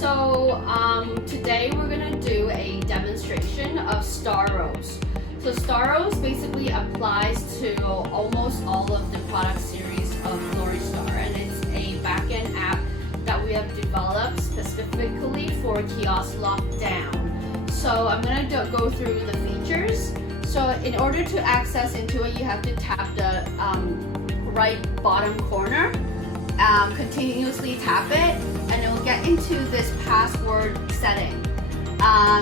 Today we're going to do a demonstration of Staros. So Staros basically applies to almost all of the product series of Gloristar, and it's a backend app that we have developed specifically for kiosk lockdown. So I'm going to go through the features. So in order to access into it, you have to tap the right bottom corner. Continuously tap it, and it will get into this password setting.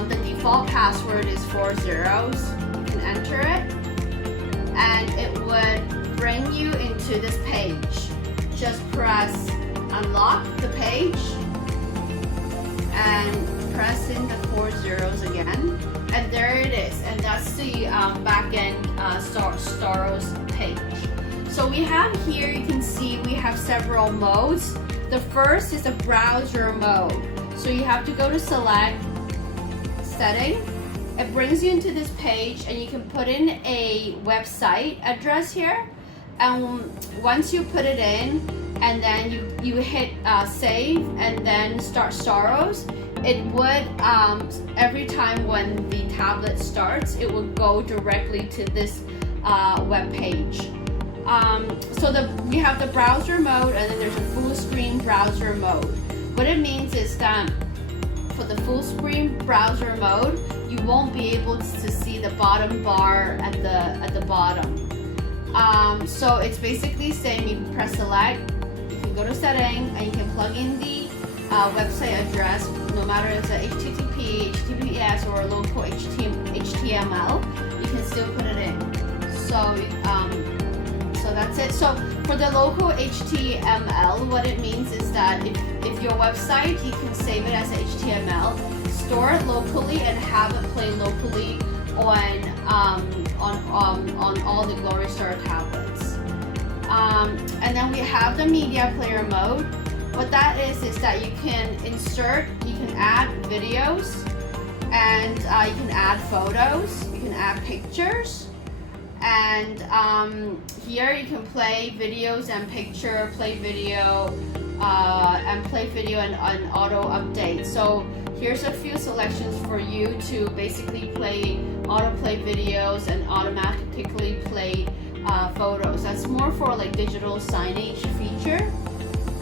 The default password is 4 zeros. You can enter it, and it would bring you into this page. Just press unlock the page and press in the 4 zeros again, and there it is. And that's the backend Staros page. So we have here, you can see we have several modes. The first is a browser mode. So you have to go to select, setting. It brings you into this page, and you can put in a website address here. And once you put it in, and then you hit save and then start Staros, it would, every time when the tablet starts, it will go directly to this web page. We have the browser mode, and then there's a full screen browser mode. What it means is that for the full screen browser mode, you won't be able to see the bottom bar at the bottom. So it's basically saying you can press select, you can go to setting, and you can plug in the website address, no matter if it's a HTTP, HTTPS, or local HTML, you can still put it in. So that's it. So for the local HTML, what it means is that if your website, you can save it as HTML, store it locally, and have it play locally on all the Gloristar tablets. And then we have the media player mode. What that is that you can insert, you can add videos, and you can add photos, you can add pictures. And here you can play videos and picture, play video and auto update. So here's a few selections for you to basically auto play videos and automatically play photos. That's more for like digital signage feature.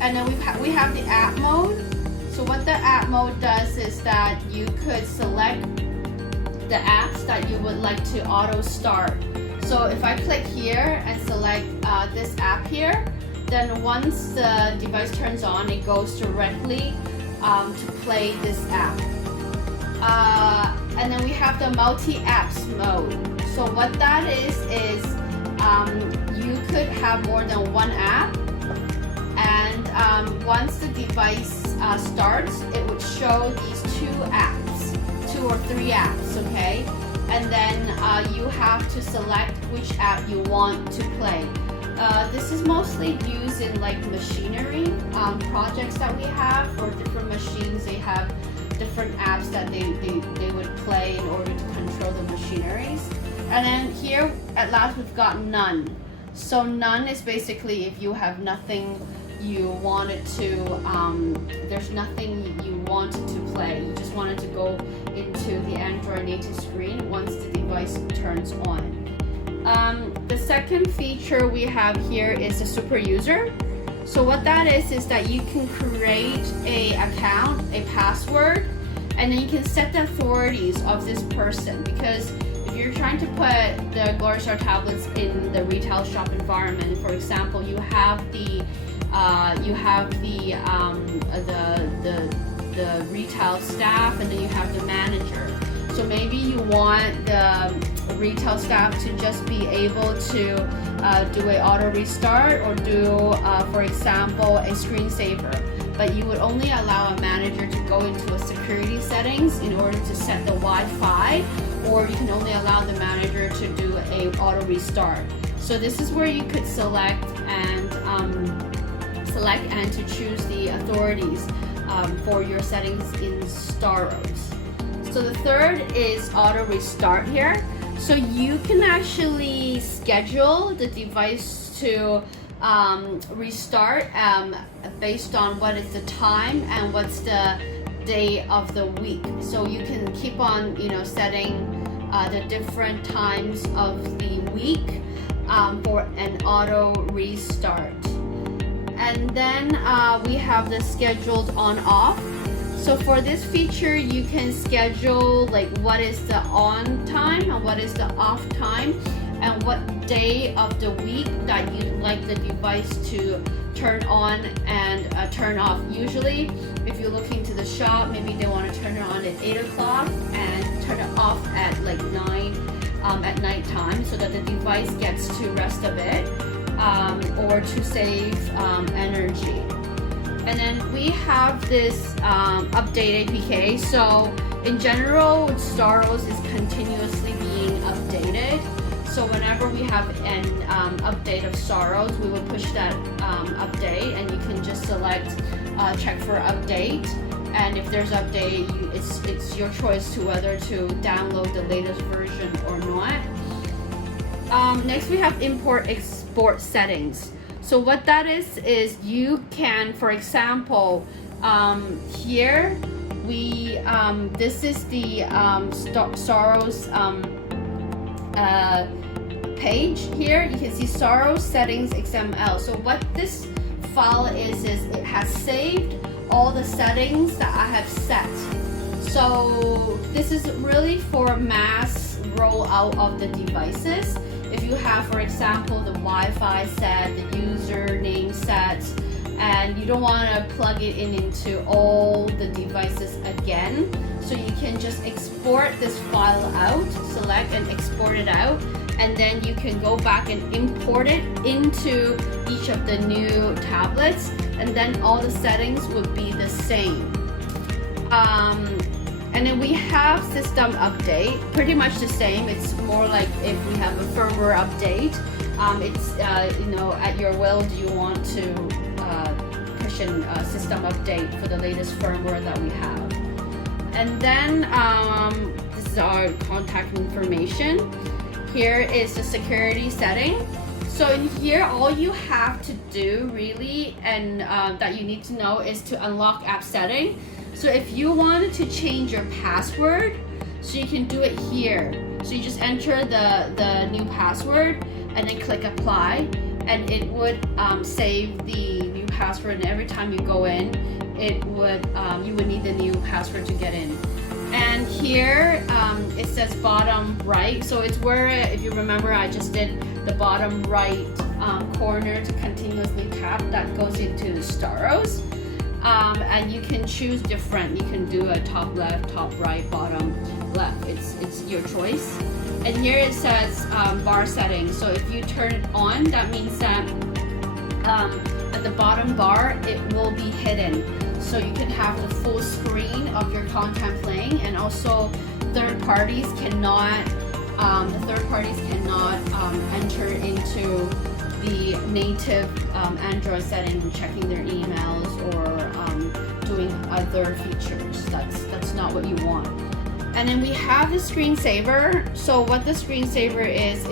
And then we have the app mode. So what the app mode does is that you could select the apps that you would like to auto start. So if I click here and select this app here, then once the device turns on, it goes directly to play this app. And then we have the multi-apps mode. So what that is you could have more than one app, and once the device starts, it would show these two or three apps, okay? And then you have to select which app you want to play. This is mostly used in like machinery projects that we have for different machines. They have different apps that they would play in order to control the machineries. And then here at last we've got none. So none is basically if you have nothing you wanted to, there's nothing you wanted to play. You just wanted to go into the Android native screen once the device turns on. The second feature we have here is the super user. So what that is that you can create a account, a password, and then you can set the authorities of this person, because if you're trying to put the Gloristar tablets in the retail shop environment, for example, you have the retail staff, and then you have the manager. So maybe you want the retail staff to just be able to do an auto restart or do, for example, a screensaver. But you would only allow a manager to go into a security settings in order to set the Wi-Fi, or you can only allow the manager to do a auto restart. So this is where you could select and to choose the authorities for your settings in Staros. So the third is auto restart here. So you can actually schedule the device to restart based on what is the time and what's the day of the week. So you can keep on, you know, setting the different times of the week for an auto restart. And then we have the scheduled on off. So for this feature, you can schedule like what is the on time and what is the off time, and what day of the week that you'd like the device to turn on and turn off. Usually, if you're looking to the shop, maybe they want to turn it on at 8 o'clock and turn it off at like 9 at night time, so that the device gets to rest a bit or to save energy. And then we have this update APK. So in general, Staros is continuously being updated. So whenever we have an update of Staros, we will push that update, and you can just select check for update. And if there's update, it's your choice to whether to download the latest version or not. Next we have import export settings. So what that is you can, for example, here we this is the Staros page. Here you can see Staros settings XML. So what this file is it has saved all the settings that I have set. So this is really for mass rollout of the devices. If you have, for example, the Wi-Fi set, the username set, and you don't want to plug it into all the devices again, so you can just export this file out, select and export it out, and then you can go back and import it into each of the new tablets, and then all the settings would be the same. And then we have system update, pretty much the same. It's more like if we have a firmware update, it's you know, at your will, do you want to push in a system update for the latest firmware that we have. And then this is our contact information. Here is the security setting. So in here, all you have to do really, and that you need to know, is to unlock app setting. So if you wanted to change your password, so you can do it here. So you just enter the new password and then click apply, and it would save the new password, and every time you go in, it would you would need the new password to get in. And here it says bottom right, so it's where, if you remember, I just did the bottom right corner to continuously tap, that goes into Staros. And you can choose different. You can do a top left, top right, bottom left. It's your choice. And here it says bar settings. So if you turn it on, that means that at the bottom bar it will be hidden. So you can have the full screen of your content playing, and also third parties cannot enter into the native Android setting, checking their emails or doing other features. That's not what you want. And then we have the screensaver. So what the screensaver is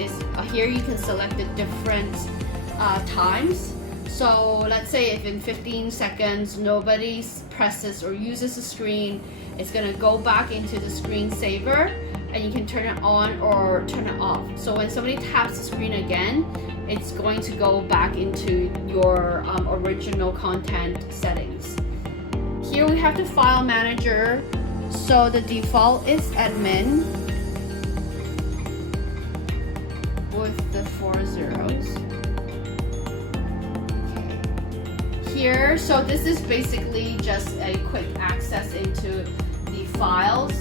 here you can select the different times. So let's say if in 15 seconds nobody presses or uses the screen, it's gonna go back into the screensaver, and you can turn it on or turn it off. So when somebody taps the screen again, it's going to go back into your original content settings. Here we have the file manager. So the default is admin with the 4 zeros. Okay. Here, so this is basically just a quick access into the files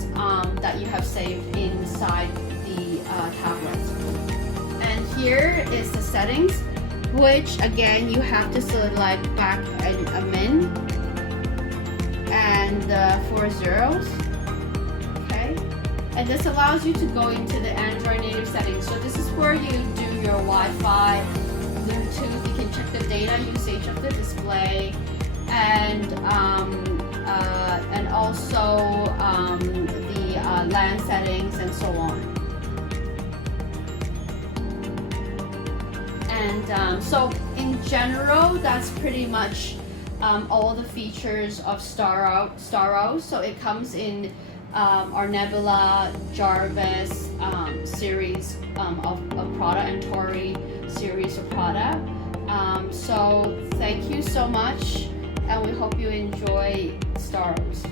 that you have saved inside the tablet. And here is the settings, which again you have to select back an admin and the 4 zeros. Okay, and this allows you to go into the Android native settings. So this is where you do your Wi-Fi, Bluetooth. You can check the data usage of the display, and also the LAN settings and so on. And so in general, that's pretty much all the features of Staros. So it comes in our Nebula, Jarvis series of product, and Tori series of product. So thank you so much, and we hope you enjoy Staros.